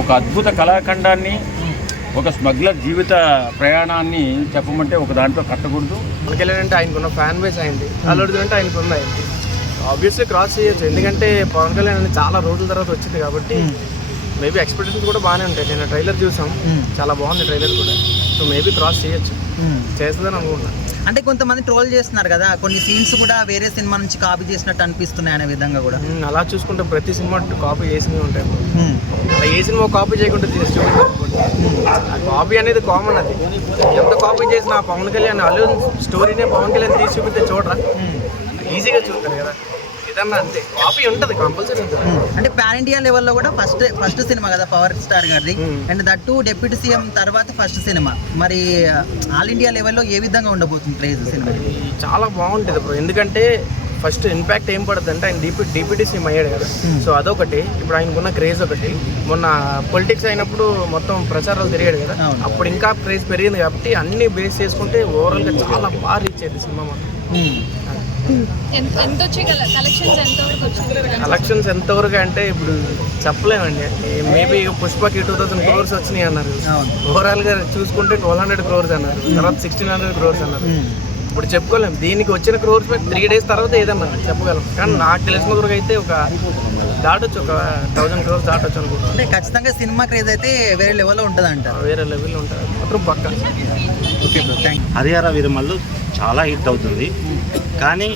ఒక అద్భుత కళాఖండాన్ని ఒక స్మగ్లర్ జీవిత ప్రయాణాన్ని చెప్పమంటే ఒక దాంట్లో కట్టకూడదు. అంటే ఆయనకున్న ఫ్యాన్ బేస్ అయింది. అల్లుడు అంటే ఆయనకు అయింది ఆబ్వియస్లీ క్రాస్ చేయొచ్చు. ఎందుకంటే పవన్ కళ్యాణ్ అనేది చాలా రోజుల తర్వాత వచ్చింది కాబట్టి మేబీ ఎక్స్పెక్టేషన్స్ కూడా బాగానే ఉంటాయి. నేను ట్రైలర్ చూసాం. చాలా బాగుంది ట్రైలర్ కూడా. సో మేబీ క్రాస్ చేయొచ్చు. చేస్తుందని అనుకుంటున్నా. అంటే కొంతమంది ట్రోల్ చేస్తున్నారు కదా కొన్ని సీన్స్ కూడా వేరే సినిమా నుంచి కాపీ చేసినట్టు అనిపిస్తున్నాయి అనే విధంగా కూడా. అలా చూసుకుంటే ప్రతి సినిమా కాపీ చేసినవి ఉంటాయి అలా ఏ సినిమా కాపీ చేయకుండా కాపీ అనేది కామన్ అది. ఎంత కాపీ చేసినా పవన్ కళ్యాణ్ అల్లు స్టోరీనే పవన్ కళ్యాణ్ తీసి చూపిస్తే చూడరా? ఈజీగా చూస్తారు కదా. ఏదన్నా అంతే. కాపీ ఉంటుంది కంపల్సరీ ఉంటుంది. అంటే పాన్ ఇండియా లెవెల్లో కూడా ఫస్ట్ ఫస్ట్ సినిమా కదా పవర్ స్టార్ గారిది. అండ్ దట్టు డిప్యూటీ సీఎం తర్వాత ఫస్ట్ సినిమా మరి ఆల్ ఇండియా లెవెల్లో ఏ విధంగా ఉండబోతుంది క్రేజ్ సినిమా చాలా బాగుంటుంది బ్రో ఎందుకంటే ఫస్ట్ ఇంపాక్ట్ ఏం పడుతుంది అంటే ఆయన డిప్యూ డిప్యూటీ సీఎం అయ్యాడు కదా. సో అదొకటి. ఇప్పుడు ఆయనకున్న క్రేజ్ ఒకటి. మొన్న పొలిటిక్స్ అయినప్పుడు మొత్తం ప్రచారాలు తిరిగాడు కదా. అప్పుడు ఇంకా క్రేజ్ పెరిగింది కాబట్టి అన్ని బేస్ చేసుకుంటే ఓవరాల్గా చాలా బాగా రీచ్ అయింది సినిమా మొత్తం ఎంత కలెక్షన్స్ ఎంత వరకు వచ్చింది కలెక్షన్స్ ఎంతవరకు అంటే ఇప్పుడు చెప్పలేమండి. మేబీ పుష్పకి టూ థౌసండ్ క్రోర్స్ వచ్చినాయి అన్నారు. అవును. ఓవరాల్గా చూసుకుంటే ట్వెల్వ్ హండ్రెడ్ క్రోర్స్ అన్నారు. తర్వాత సిక్స్టీన్ హండ్రెడ్ క్రోర్స్ అన్నారు. ఇప్పుడు చెప్పుకోలేం. దీనికి వచ్చిన క్రోర్స్ త్రీ డేస్ తర్వాత ఏదన్నా చెప్పగలం. కానీ నాకు తెలిసిన వరకు అయితే ఒక దాటొచ్చు ఒక థౌసండ్ క్రోర్స్ దాటొచ్చు అనుకుంటున్నాను అంటే ఖచ్చితంగా సినిమా క్రేజ్ అయితే వేరే లెవెల్లో ఉంటుంది అంటారు వేరే లెవెల్ ఉంటుంది. మాత్రం పక్క. Okay bro thank Hari Hara Veera Mallu చాలా హిట్ అవుతుంది. కానీ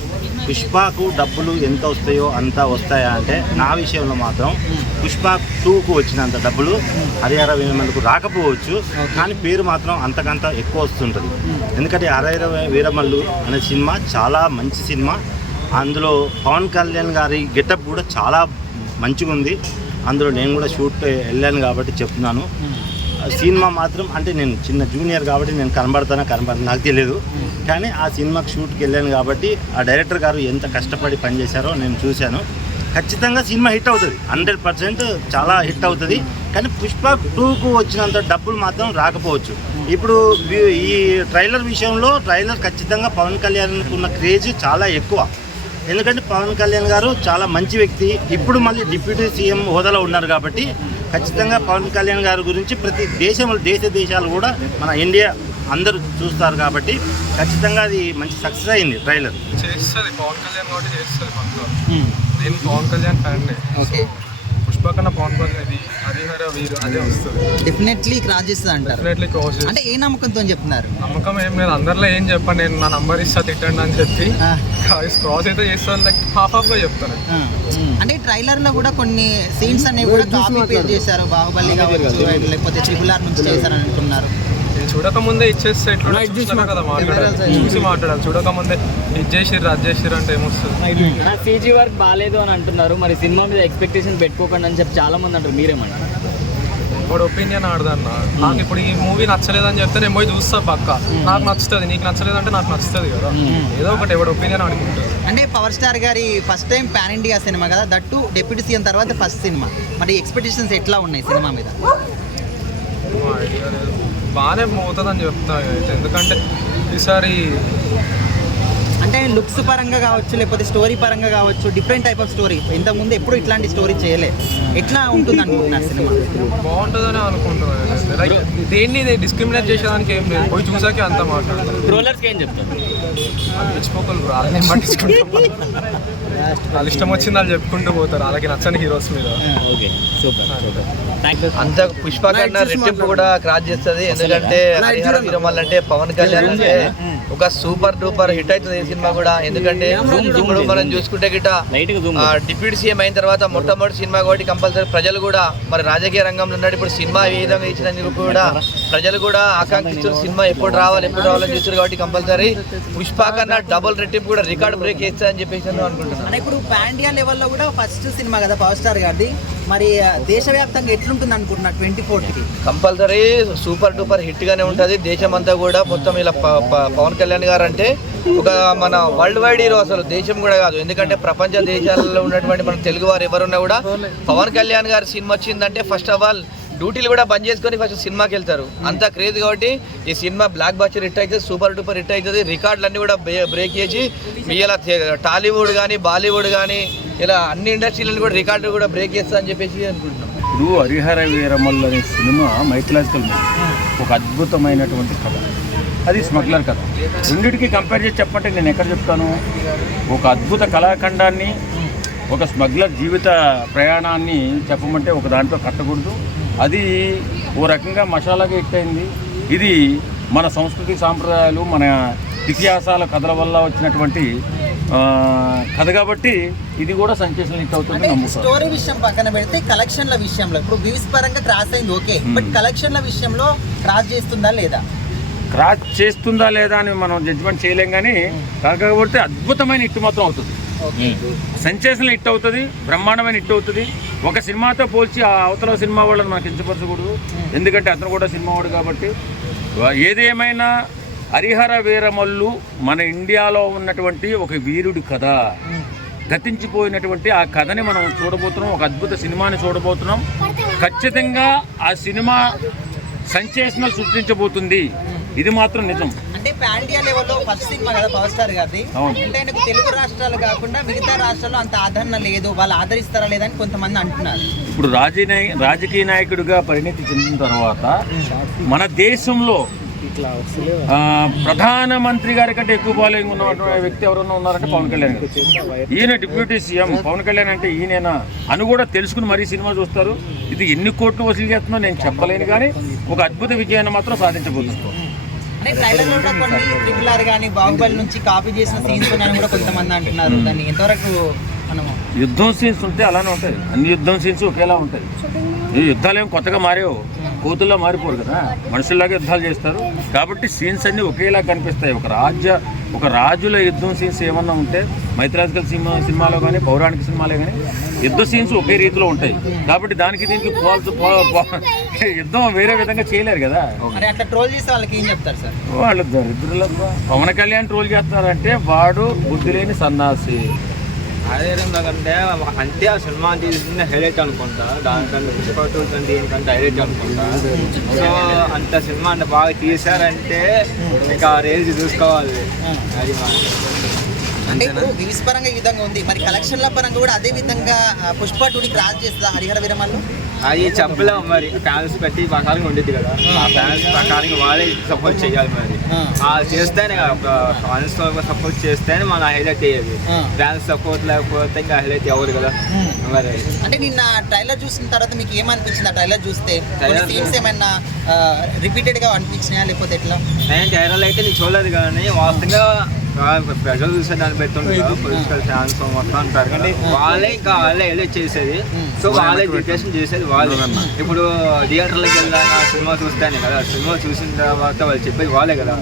పుష్పకు డబ్బులు ఎంత వస్తాయో అంత వస్తాయా అంటే నా విషయంలో మాత్రం పుష్ప టూకు వచ్చినంత డబ్బులు హరిహర వీరమల్లుకు రాకపోవచ్చు. కానీ పేరు మాత్రం అంతకంత ఎక్కువ వస్తుంటుంది. ఎందుకంటే హరిహర వీరమల్లు అనే సినిమా చాలా మంచి సినిమా. అందులో పవన్ కళ్యాణ్ గారి గెటప్ కూడా చాలా మంచిగా ఉంది అందులో నేను కూడా షూట్ వెళ్ళాను కాబట్టి చెప్తున్నాను. సినిమా మాత్రం అంటే నేను చిన్న జూనియర్ కాబట్టి నేను కనబడతానా కనబడతా నాకు తెలియదు కానీ ఆ సినిమాకి షూట్కి వెళ్ళాను కాబట్టి ఆ డైరెక్టర్ గారు ఎంత కష్టపడి పనిచేశారో నేను చూశాను. ఖచ్చితంగా సినిమా హిట్ అవుతుంది. హండ్రెడ్ పర్సెంట్ చాలా హిట్ అవుతుంది. కానీ పుష్ప టూకు వచ్చినంత డబ్బులు మాత్రం రాకపోవచ్చు. ఇప్పుడు ఈ ట్రైలర్ విషయంలో ట్రైలర్ ఖచ్చితంగా పవన్ కళ్యాణ్కు ఉన్న క్రేజ్ చాలా ఎక్కువ. ఎందుకంటే పవన్ కళ్యాణ్ గారు చాలా మంచి వ్యక్తి. ఇప్పుడు మళ్ళీ డిప్యూటీ సీఎం హోదాలో ఉన్నారు కాబట్టి ఖచ్చితంగా పవన్ కళ్యాణ్ గారి గురించి ప్రతి దేశం దేశ దేశాలు కూడా మన ఇండియా అందరూ చూస్తారు కాబట్టి ఖచ్చితంగా అది మంచి సక్సెస్ అయింది ట్రైలర్ చేస్తుంది పవన్ కళ్యాణ్ కాబట్టి చేస్తుంది పక్క నేను పవన్ కళ్యాణ్ ఫ్యాన్ ఓకే పుష్ప కన్నా పవన్ కళ్యాణ్ ఇది హరిహర వీరు అదే వస్తుంది. డెఫినెట్లీ క్రాస్ చేస్తుంది అంటారు. డెఫినెట్లీ క్రాస్ అంటే ఏ నమ్మకంతో చెప్తున్నారు? నమ్మకం ఏం లేదు అందరిలో ఏం చెప్పండి నేను నా నంబర్ ఇస్తా తిట్టండి అని చెప్పి. క్రాస్ అయితే చేస్తాను లైక్ హాఫ్ హాఫ్గా చెప్తాను. అంటే ట్రైలర్లో కూడా కొన్ని సీన్స్ అనేవి కూడా కాపీ పేస్ట్ చేశారు బాహుబలి కావచ్చు లేకపోతే ట్రిపుల్ ఆర్ నుంచి చేశారని అంటున్నారు నేను చూడక ముందే ఇచ్చేస్తే ఎట్లా చూసినా కదా మాట్లాడాలి. చూసి మాట్లాడాలి. చూడక ముందే ఇది చేసిర్రు అది చేసిర్రు అంటే ఏమొస్తుంది? సీజీ వర్క్ బాగాలేదు అని అంటున్నారు మరి సినిమా మీద ఎక్స్పెక్టేషన్ పెట్టుకోకండి అని చెప్పి చాలా మంది అంటారు మీరేమంటారు ఇప్పుడు ఒపీనియన్ ఆడదన్న. నాకు ఇప్పుడు ఈ మూవీ నచ్చలేదని చెప్తే నేను పోయి చూస్తా పక్క. నాకు నచ్చుతుంది. నీకు నచ్చలేదంటే నాకు నచ్చుతుంది కదా. ఏదో ఒకటి ఎవడు ఒపీనియన్ ఆడుకుంటుంది అంటే పవర్ స్టార్ గారి first time pan India cinema కదా దట్టు డిప్యూటీ సీఎం తర్వాత ఫస్ట్ సినిమా. మరి ఎక్స్పెక్టేషన్స్ ఎట్లా ఉన్నాయి సినిమా మీద. బాగానే పోతుందని చెప్తా ఎందుకంటే ఈసారి అంటే లుక్స్ పరంగా కావచ్చు లేకపోతే స్టోరీ పరంగా కావచ్చు డిఫరెంట్ టైప్ ఆఫ్ స్టోరీ ఇంతకుముందు ఎప్పుడు ఇట్లాంటి స్టోరీ చేయలే. ఎట్లా ఉంటుంది అనుకుంటున్నారు సినిమా బాగుంటుందని అనుకుంటున్నాను. లైక్ దేన్ని డిస్క్రిమినేట్ చేసేదానికి ఏం లేదు. పోయి చూసాకే అంతా మాట్లాడతాను ట్రోలర్స్కి ఏం చెప్తారు? మర్చిపోకలు బ్రో వాళ్ళని పట్టించుకుంటాం. వాళ్ళు ఇష్టం వచ్చింది వాళ్ళు చెప్పుకుంటూ పోతారు. వాళ్ళకి నచ్చని హీరోస్ మీద. ఓకే సూపర్ అంత పుష్ప కన్నా రెట్టింపు కూడా క్రాస్ చేస్తుంది. ఎందుకంటే హరిహర వీరమల్ అంటే పవన్ కళ్యాణ్ అంటే ఒక సూపర్ డూపర్ హిట్ అవుతుంది. సినిమా కూడా. ఎందుకంటే ఇప్పుడు మనం చూసుకుంటే గిట్ట డిప్యూటీ సీఎం అయిన తర్వాత మొట్టమొదటి సినిమా కాబట్టి కంపల్సరీ ప్రజలు కూడా మరి రాజకీయ రంగంలో ఉన్నాడు. ఇప్పుడు సినిమా ఏ విధంగా ఇచ్చినందుకు కూడా ప్రజలు కూడా ఆకాంక్షిస్తారు సినిమా ఎప్పుడు రావాలి ఎప్పుడు రావాలని చూస్తారు కాబట్టి కంపల్సరీ పుష్ప కన్నా డబుల్ రెట్టింపు కూడా రికార్డ్ బ్రేక్ చేస్తా అని చెప్పేసి నేను అనుకుంటున్నాను. ఇప్పుడు పాన్ ఇండియా లెవెల్లో కూడా ఫస్ట్ సినిమా కదా పవర్ స్టార్ గారిది. మరి దేశవ్యాప్తంగా ఎట్లుంటుంది అనుకుంటున్నా ట్వంటీ ఫోర్త్కి కంపల్సరీ సూపర్ డూపర్ హిట్ గానే ఉంటది. దేశం అంతా కూడా మొత్తం ఇలా పవన్ కళ్యాణ్ గారు అంటే ఒక మన వరల్డ్ వైడ్ హీరో అసలు దేశం కూడా కాదు. ఎందుకంటే ప్రపంచ దేశాలలో ఉన్నటువంటి మన తెలుగు వారు ఎవరున్నా కూడా పవన్ కళ్యాణ్ గారి సినిమా వచ్చిందంటే ఫస్ట్ ఆఫ్ ఆల్ డ్యూటీలు కూడా బంద్ చేసుకొని ఫస్ట్ సినిమాకి వెళ్తారు. అంత క్రేజ్ కాబట్టి ఈ సినిమా బ్లాక్ బాస్టర్ హిట్ అవుతుంది సూపర్ డూపర్ హిట్ అవుతుంది. రికార్డులన్నీ కూడా బ్రేక్ చేసి మీ ఇలా టాలీవుడ్ కానీ బాలీవుడ్ కానీ ఇలా అన్ని ఇండస్ట్రీలను కూడా రికార్డు కూడా బ్రేక్ చేస్తా అని చెప్పేసి అనుకుంటున్నాం. ఇప్పుడు హరిహర వీరమల్లు అనే సినిమా మైథలాజికల్ ఒక అద్భుతమైనటువంటి కథ. అది స్మగ్లర్ కథ. రెండింటికి కంపేర్ చేసి చెప్పంటే నేను ఎక్కడ చెప్తాను? ఒక అద్భుత కళాఖండాన్ని ఒక స్మగ్లర్ జీవిత ప్రయాణాన్ని చెప్పమంటే ఒక దాంట్లో కట్టకూడదు. అది ఓ రకంగా మసాలాగా ఎక్కైంది ఇది మన సంస్కృతి సాంప్రదాయాలు మన ఇతిహాసాల కథల వల్ల వచ్చినటువంటి కథ కాబట్టి ఇది కూడా సంచేసిన హిట్ అవుతుంది స్టోరీ విషయం పక్కన పెడితే కలెక్షన్ల విషయంలో ఇప్పుడు వ్యూస్ పరంగా క్రాస్ అయింది ఓకే బట్ కలెక్షన్ల విషయంలో క్రాస్ చేస్తుందా లేదా? క్రాచ్ చేస్తుందా లేదా అని మనం జడ్జిమెంట్ చేయలేం కానీ కాకపోతే అద్భుతమైన హిట్ మాత్రం అవుతుంది. సెన్సేషనల్ హిట్ అవుతుంది బ్రహ్మాండమైన హిట్ అవుతుంది. ఒక సినిమాతో పోల్చి ఆ అవతల సినిమా వాళ్ళని మనకు కించపరచకూడదు. ఎందుకంటే అతను కూడా సినిమా వాడు కాబట్టి ఏదేమైనా హరిహర వీరమల్లు మన ఇండియాలో ఉన్నటువంటి ఒక వీరుడి కథ గతించిపోయినటువంటి ఆ కథని మనం చూడబోతున్నాం ఒక అద్భుత సినిమాని చూడబోతున్నాం. ఖచ్చితంగా ఆ సినిమా సెన్సేషనల్ సృష్టించబోతుంది. ఇది మాత్రం నిజం. అంటే పాండియా లెవెల్లో ఫస్ట్ సినిమా కదా పవర్ స్టార్ గారిది. అంటే ఆయనకు తెలుగు రాష్ట్రాలు కాకుండా మిగతా రాష్ట్రాల్లో అంత ఆదరణ లేదు వాళ్ళు ఆదరిస్తారా లేదా అని కొంతమంది అంటున్నారు. ఇప్పుడు రాజకీయ రాజకీయ నాయకుడిగా పరిణితి చెందిన తర్వాత మన దేశంలో ప్రధానమంత్రి గారి కంటే ఎక్కువ ఫాలోయింగ్ ఉన్నటువంటి వ్యక్తి ఎవరైనా ఉన్నారంటే పవన్ కళ్యాణ్ గారు. ఈయన డిప్యూటీ సీఎం పవన్ కళ్యాణ్ అంటే ఈయనేనా అని కూడా తెలుసుకుని మరీ సినిమా చూస్తారు. ఇది ఎన్ని కోట్లు వసూలు చేస్తుందో నేను చెప్పలేను కానీ ఒక అద్భుత విజయాన్ని మాత్రం సాధించబోతున్నాను అంటే ట్రైలర్లో కొన్ని ట్రిపుల్ ఆర్ కానీ బాహుబలి నుంచి కాపీ చేసిన సీన్స్ ఉన్నాయని కూడా కొంతమంది అంటున్నారు. దాన్ని ఎంతవరకు యుద్ధం సీన్స్ ఉంటే అలానే ఉంటాయి అన్ని యుద్ధం సీన్స్ ఒకేలా ఉంటాయి ఈ యుద్ధాలు ఏం కొత్తగా మారేవు. కోతుల్లో మారిపోరు కదా. మనుషుల్లాగా యుద్ధాలు చేస్తారు. కాబట్టి సీన్స్ అన్ని ఒకేలా కనిపిస్తాయి. ఒక రాజ్య ఒక రాజుల యుద్ధం సీన్స్ ఏమన్నా ఉంటే మైథలాజికల్ సినిమా సినిమాలో కానీ పౌరాణిక సినిమాలో కానీ యుద్ధ సీన్స్ ఒకే రీతిలో ఉంటాయి. కాబట్టి దానికి దీనికి పోల్చు పో- పో- యుద్ధం వేరే విధంగా చేయలేరు కదా. మరి అట్లా ట్రోల్ చేసే వాళ్ళకి ఏం చెప్తారు సార్? వాళ్ళు దరిద్రులబ్బా. పవన్ కళ్యాణ్ ట్రోల్ చేస్తున్నారంటే వాడు బుద్ధి లేని సన్నాసి. అదే అంటే అంతే ఆ సినిమా తీసింది హైలైట్ అనుకుంటా. దానికంటే పుష్ప టూ దీనికంటే హైలైట్ అనుకుంటా. సో అంత సినిమా అంత బాగా తీశారంటే ఇంకా ఆ రేంజ్ చూసుకోవాలి. అది అంటే వ్యూస్ పరంగా ఈ విధంగా ఉంది. మరి కలెక్షన్ల పరంగా కూడా అదే విధంగా పుష్ప టూని క్రాస్ చేస్తుందా హరిహర వీరమల్లు? అది చెప్పలేము మరి. ఫ్యాన్స్ పెట్టి ప్రకారంగా ఉండేది కదా. ఆ ఫ్యాన్స్ ప్రకారంగా వాళ్ళే సపోర్ట్ చేయాలి మరి. చేస్తేనే ఫ్యాన్స్ సపోర్ట్ చేస్తేనే మన హైలైట్ అయ్యేది. ఫ్యాన్స్ సపోర్ట్ లేకపోతే ఇంకా హైలైట్ అవ్వదు కదా. మరి. అంటే నిన్న ట్రైలర్ చూసిన తర్వాత మీకు ఏమనిపించింది ఆ ట్రైలర్ చూస్తే? సీన్స్ ఏమైనా రిపీటెడ్గా అనిపించినాయా లేకపోతే ఎట్లా? నేను టైరల్ అయితే నేను చూడలేదు కానీ వాస్తవంగా ప్రజలు చూసే దాన్ని కదా పొలిటికల్ ఫ్యాన్స్ మొత్తం ఉంటారు కానీ వాళ్ళే ఇంకా వాళ్ళే ఎలిట్ చేసేది. సో వాళ్ళే డిప్రెషన్ చేసేది వాళ్ళే. ఇప్పుడు థియేటర్లకు వెళ్ళాక సినిమా చూస్తేనే కదా సినిమా చూసిన తర్వాత వాళ్ళు చెప్పేది వాళ్ళే కదా.